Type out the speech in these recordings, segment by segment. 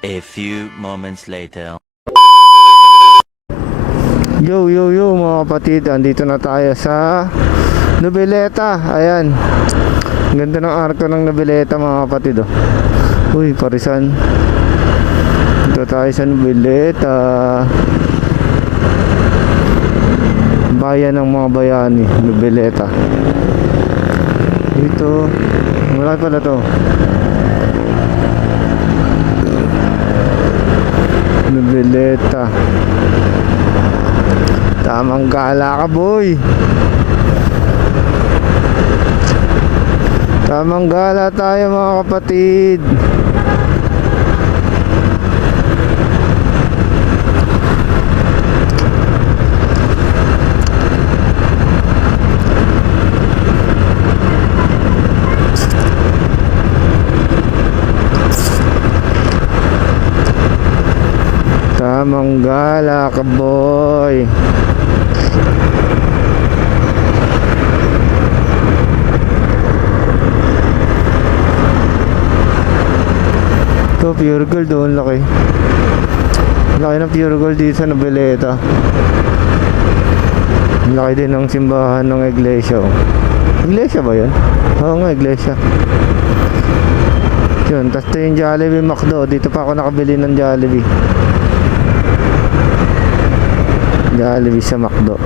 A few moments later. Yo mga kapatid, andito na tayo sa Noveleta. Ayan, ganda ng arko ng Noveleta mga kapatid, oh. Uy, parisan. Dito tayo sa Noveleta, bayan ng mga bayani, Noveleta. Dito, malaki pala to, Noveleta. Tamang gala ka, boy. Tamang gala tayo mga kapatid. Tamang gala ka, boy. Ito, pure gold doon, laki. Laki ng pure gold dito sa Noveleta. Laki din ng simbahan ng iglesia, oh. Iglesia ba yun? Oo nga, iglesia. Yun, tas ito yung Jollibee McDo. Dito pa ako nakabili ng Jollibee. Jollibee sa McDo.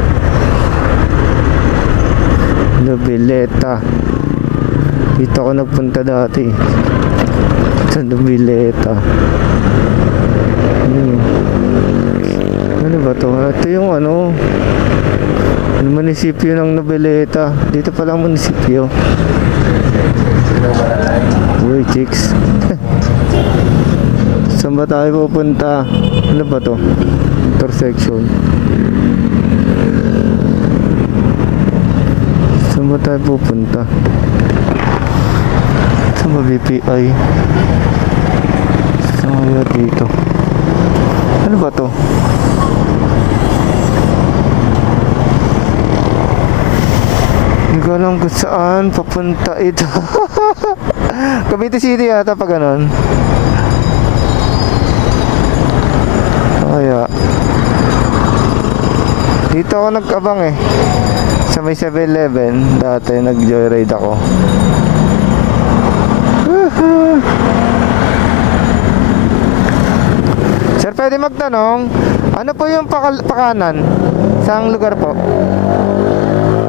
Noveleta. Dito ako nagpunta dati sa Noveleta. Ano ba to? Ito yung ano, munisipyo ng Noveleta. Dito pala ang munisipyo. Uy, chicks. Saan ba tayo pupunta? Ano ba to? Intersection. Saan ba tayo pupunta? Saan ba BPI? Saan ba dito? Ano ba to? Hindi ko alam kung saan papunta ito. Cavite City yata pa ganon. Kaya dito ako nag-abang eh, sa may 7-Eleven. Dati nag-joyride ako. Sir, pwede magtanong, ano po yung pakanan? Saang lugar po?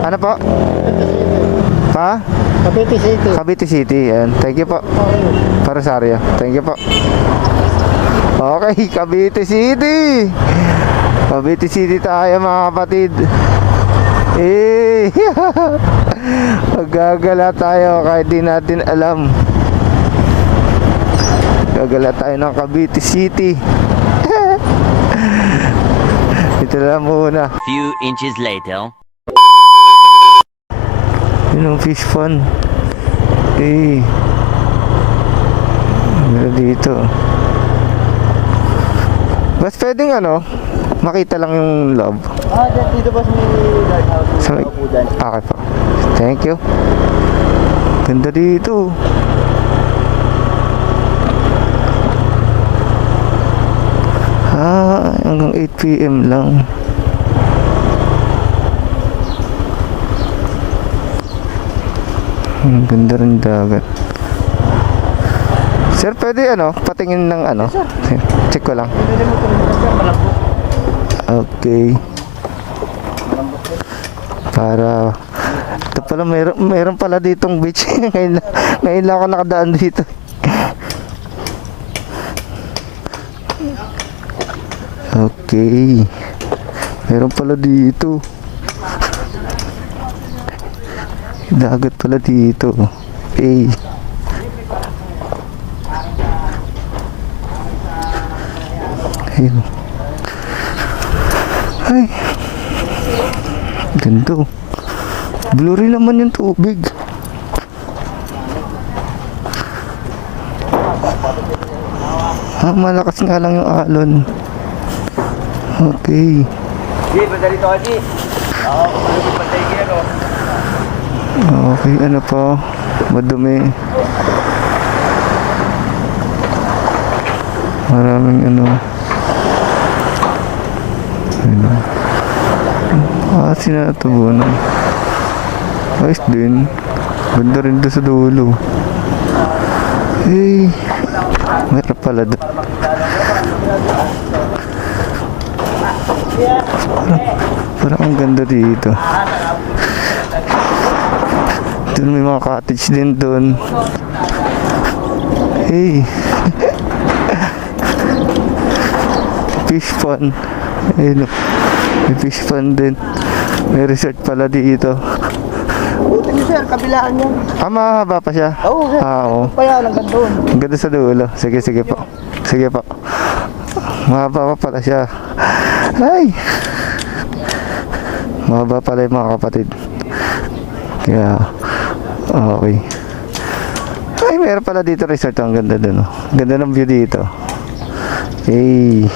Ano po? Pa? Cavite City. Cavite City, yan. Thank you po. Para Rosario. Thank you po. Okay, Cavite City. Cavite City tayo mga kapatid. Eh, magagala tayo kahit di natin alam. Gagala tayo ng Cavite City. Ito lang muna. Few inches later. Yun ang fish pond. Eh, meron dito. Mas pwedeng ano, makita lang yung loob. Dito ba sa may guardhouse? Sa may... Okay po. Thank you. Ganda dito. Hanggang 8 PM lang. Ganda rin dagat. Sir, pwede ano, patingin ng ano? Check ko lang. Okay. Para ito pala, meron pala ditong beach. ngayon lang ako nakadaan dito. Okay. Meron pala dito. Dagat pala dito. Eh. Ayun. Ay. Ganda. Blurry naman yung tubig. Malakas nga lang yung alon. Okay. Di, banda rito ka, Di. Ako, malupit banda yung gero. Okay, ano pa? Madumi. Maraming ano. Ayun. Sinatubunan. Ayos din. Ganda rin doon sa dulo. Hey, meron pala doon. Parang ang ganda dito. Doon may mga cottage din doon. Hey. Fish pond. Ayun o. May fish pond din. May resort pala dito. Buti niyo sir, kabilaan yan. Mahaba pa siya? Oo sir, Oo. pa yan, hanggang doon. Ang ganda sa dulo. Sige, sige po. Sige po. Mahaba pa pala siya. Ay! Mahaba pala yung mga kapatid. Kaya, okay. Ay, meron pala dito resort. Ang ganda dun. Oh. Ang ganda ng view dito. Hey!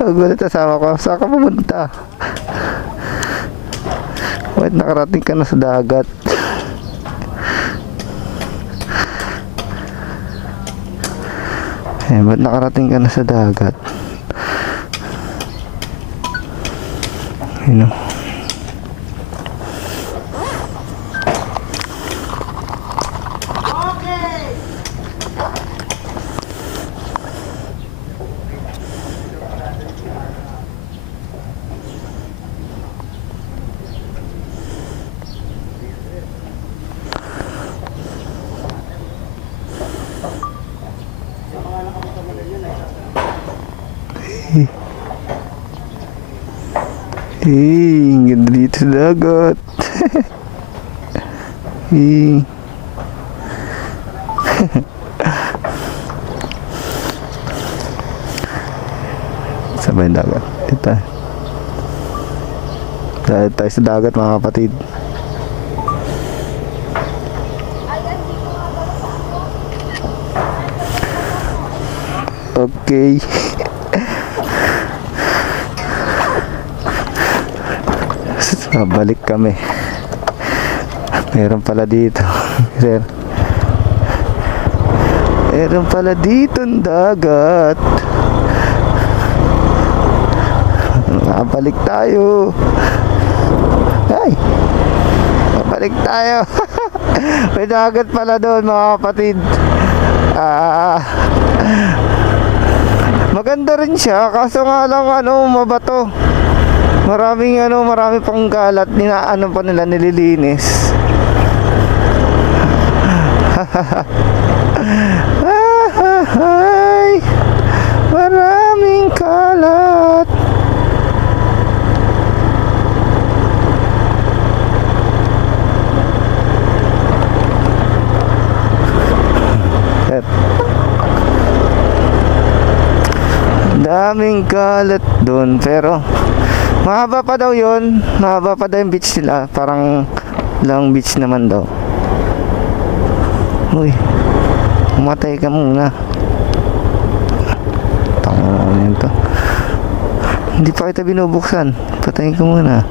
Ang gulat asama ko. Saan ka pumunta? Wait, nakarating ka na sa dagat. Eh, ba't nakarating ka na sa dagat? You know. Ang ganda dito sa dagat. Sabay dagat. Dito. Dahil tayo sa dagat mga kapatid. Okay. Balik kami. Meron pala dito. Meron pala dito ang dagat. Balik tayo. Ay. Balik tayo. May dagat pala doon mga kapatid. Maganda rin siya kaso nga lang mabato. Marami pang galat, pa nila nililinis. Ay, maraming kalat. Daming kalat doon pero mahaba pa daw yun. Mahaba pa daw yung beach nila. Parang long beach naman daw. Uy, umatay ka muna. Tango yun to. Hindi pa kita binubuksan. Patayin ka muna.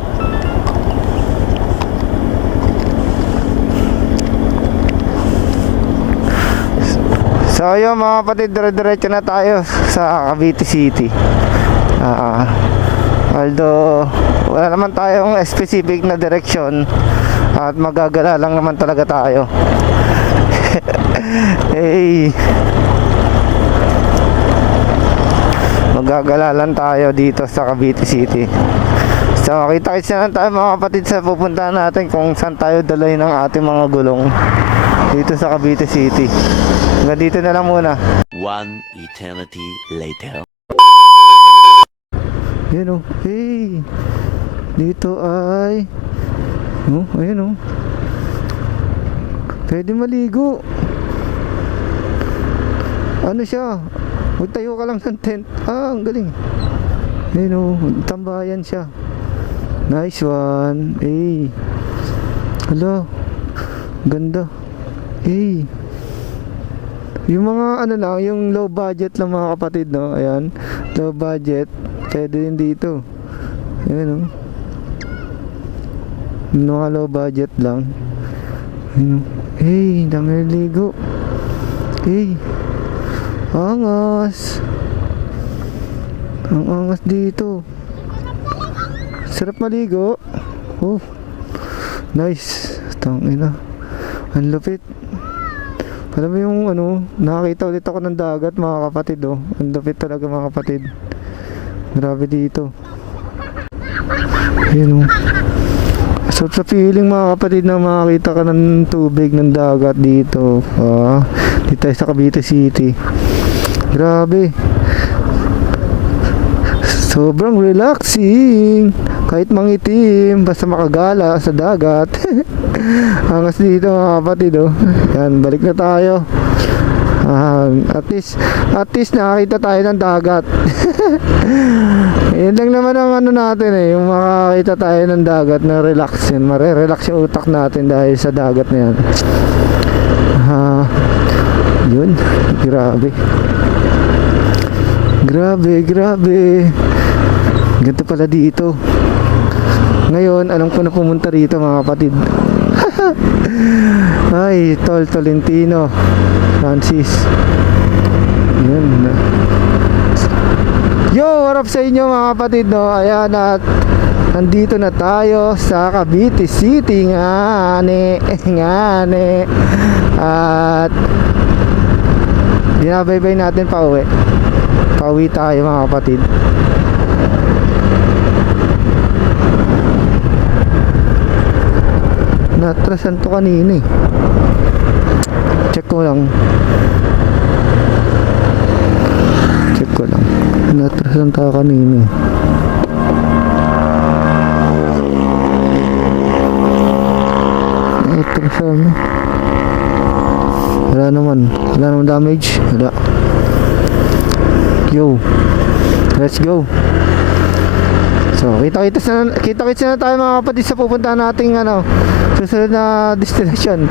So yun mga kapatid, dire-diretso na tayo sa Cavite City. Although wala naman tayong specific na direction at magagala lang naman talaga tayo. Hey, magagala lang tayo dito sa Cavite City. So kita-kits na lang tayo mga kapatid sa pupuntahan natin kung saan tayo dalhin ng ating mga gulong dito sa Cavite City. Hanggang dito na lang muna. One eternity later. Ayan o. Hey! Dito ay... ayan o. Pwede maligo. Ano siya? Magtayo ka lang ng tent. Ang galing. Ayan o. Tambayan siya. Nice one. Hey! Hala. Ganda. Hey! Yung mga lang, yung low budget lang mga kapatid, no? Ayan. Low budget. Pwede din dito. Ayan o. Mga low budget lang. Ayan o. Hey, dami naligo. Hey. Angas. Ang angas dito. Sarap maligo. Oh. Nice. Tangina. Ang lupit. Alam mo yung ano, nakakita ulit ako ng dagat mga kapatid oh. Ang lupit talaga mga kapatid. Grabe dito. Ayun oh. So sa feeling mga kapatid na makakita ka ng tubig ng dagat dito. Dito tayo sa Cavite City. Grabe. Sobrang relaxing. Kahit mangitim, basta makagala sa dagat. Angas dito mga kapatid oh. Yan, balik na tayo. At least nakakita tayo ng dagat. Yan lang naman ang ano natin eh, yung makakita tayo ng dagat na relax yun. Mare-relax yung utak natin dahil sa dagat na yan. Yun, grabe. Grabe. Ganito pala dito. Ngayon, alam ko na pumunta rito mga kapatid. Ay, Tolentino Francis. Yun. Yo, what up sa inyo mga kapatid no? Ayan at nandito na tayo sa Cavite City ngani. At binabaybay natin pauwi tayo mga kapatid. Natrasan to kanina eh. Check ko lang. Natrasan tayo kanina eh. Natrasan. Wala naman damage. Wala. Yo, let's go. So kita-kits na tayo mga kapatid sa pupuntahan nating susunod na destination.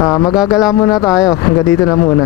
Magagala muna tayo. Hanggang dito na muna.